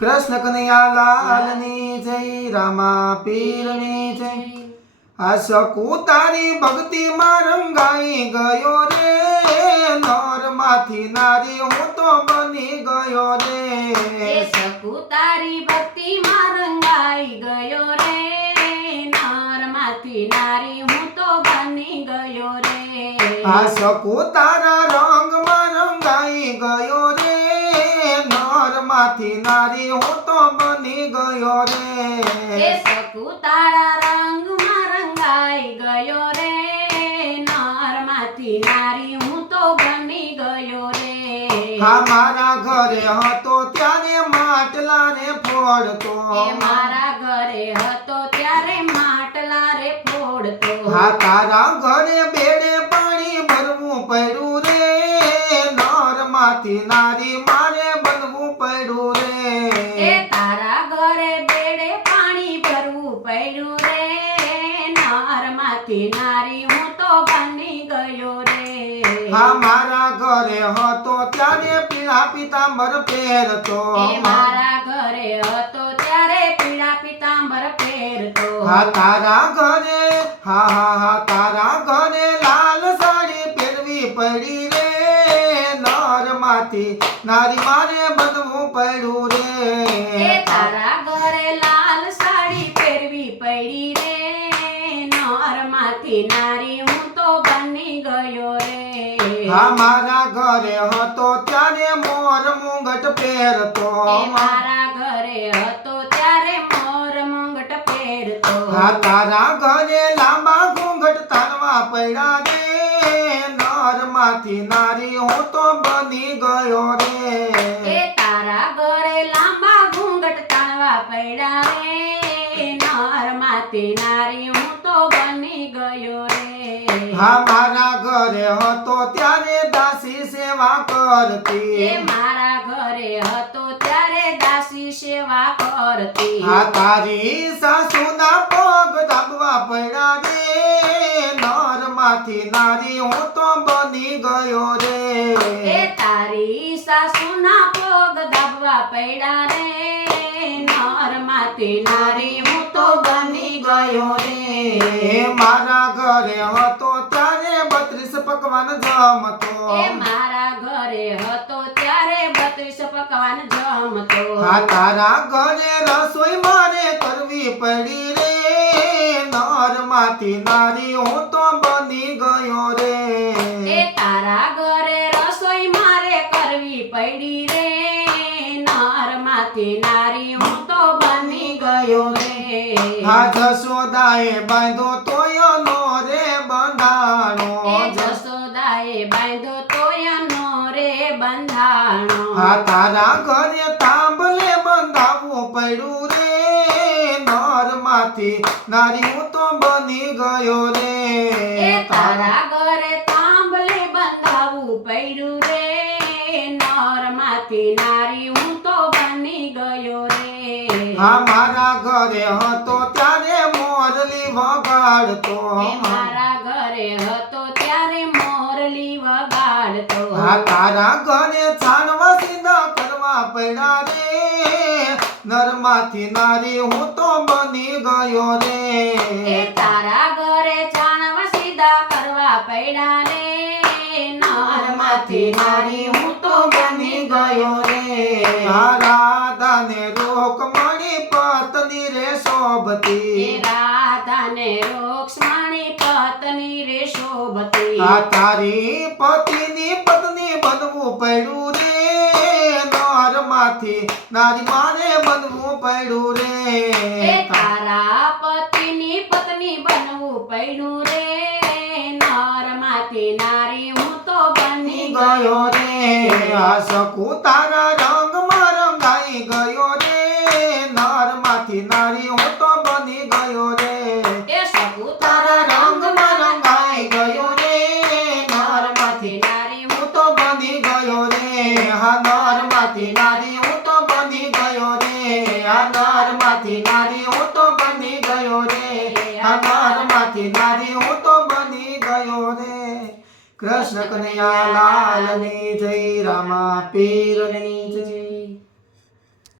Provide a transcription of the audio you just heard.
કૃષ્ણ કનૈયા લાલની જય રામા પીરની જય। આ શકુ તારી ભક્તિમાં રંગાઈ ગયો રે, નરમાંથી નારી હું તો બની ગયો રે। શકુ તારી ભક્તિમાં રંગાઈ ગયો રે, નરમાંથી નારી હું તો બની ગયો રે। આ શકુ તારા રંગમાં રંગાઈ ગયો રે, નરમાંથી નારી હું તો બની ગયો રે। શકુ તારા રંગમાં રંગાઈ ગયો રે, નરમાંથી નારી હું તો બની ગયો રે। હા મારા ઘરે હતો ત્યારે માટલા રે ફોડતો, મારા ઘરે હતો ત્યારે માટલા રે ફોડતો। હા તારા ઘરે બેડે પાણી ભરવું પડ્યું રે, નરમાંથી નારી મારે બનવું પડ્યું રે। તારા ઘરે બેડે પાણી ભરવું પડ્યું રે, નરમાંથી નારી હું તો બની ગયો રે। હા મારા ઘરે હતો ત્યારે પીળા પીતાંબર પહેરતો, મારા ઘરે હતો ત્યારે પીળા પીતાંબર પહેરતો। હા તારા ઘરે હા તારા ઘરે લાલ સાડી પહેરવી પડી રે, નરમાંથી નારી મારે બનવું પડ્યું રે। તારા ઘરે લાલ સાડી પહેરવી પડી રે, નરમાંથી નારી હું તો બની ગયો રે। હા મારા ઘરે હતો ત્યારે મોર મુંગટ પહેરતો, મારા ઘરે હતો ત્યારે મોર મુંગટ પહેરતો। હા તારા ઘરે લાંબા ઘૂંઘટ તારવા પડ્યા રે, નરમાંથી નારી હું તો બની ગયો રે। તારા ઘરે લાંબા ઘૂંઘટ તાણવા પડ્યા રે, નરમાંથી નારી હું તો બની ગયો રે। હા મારા ઘરે હતો ત્યારે દાસી સેવા કરતી, મારા ઘરે હતો ત્યારે દાસી સેવા કરતી। હા તારી સાસુના પગ દાબવા પડ્યા રે, નરમાંથી નારી હું તો બની ગયો રે। તારી સાસુના પગ દાબવા પડ્યા રે, નરમાંથી નારી હું તો બની ગયો રે। મારા ઘરે હતો ત્યારે 32 પકવાન જમતો, મારા ઘરે હતો ત્યારે 32 પકવાન જમતો। હા તારા ઘરે રસોઈ મારે કરવી પડી રે, નરમાંથી નારી હું તો બની ગયો રે। તારા ઘરે રસોઈ મારે કરવી પડી રે, નરમાંથી નારી હું તો બની ગયો રે। હા જશોદાએ બાંધો તોયનો રે બંધાણો, જશોદાએ બાંધો તોયનો રે બંધાણો। હા તારા ઘરે તાંબલે બંધાવવું પડ્યું રે, નરમાંથી નારી હું તો બની ગયો રે। તારા ઘરે તાંબલે બંધાવવું પડ્યું રે, નરમાંથી નારી હું તો બની ગયો રે। હા મારા ઘરે હતો ત્યારે મોરલી વગાડતો, મારા ઘરે હતો ત્યારે મોરલી વગાડતો। હા તારા ઘરે છાણવા સીધા કરવા પડ્યા રે, નરમાંથી નારી હું તો બની ગયો રે। તારા ઘરે છાણવા સીધા કરવા પડ્યા રે, નરમાંથી નારી હું તો બની ગયો રે। હા રાધાને રૂકમણી પત્ની રે શોભતી, રાધાને રૂક્ષ્મણી પત્ની રે શોભતી। આ તારી પતિની પત્ની બનવું પડ્યું રે, નરમાંથી નારી મારે બનવું પડ્યું રે। તારા પતિની પત્ની બનવું પડ્યું રે, નરમાંથી નારી હું તો બની ગયો રે। આ શકુ તારા રંગમાં રંગાઈ ગયો રે, નરમાંથી નારી હું તો બની ગયો રે। શકુ તારા રંગમાં રંગાઈ ગયો રે, નરમાંથી નારી હું તો બની ગયો રે। હા નરમાંથી નારી હું તો બની ગયો રે, આ નરમાંથી નારી હું તો બની ગયો રે, આ નરમાંથી નારી હું તો બની ગયો રે। કૃષ્ણ કનૈયા લાલની જય, રામા પીરની જય।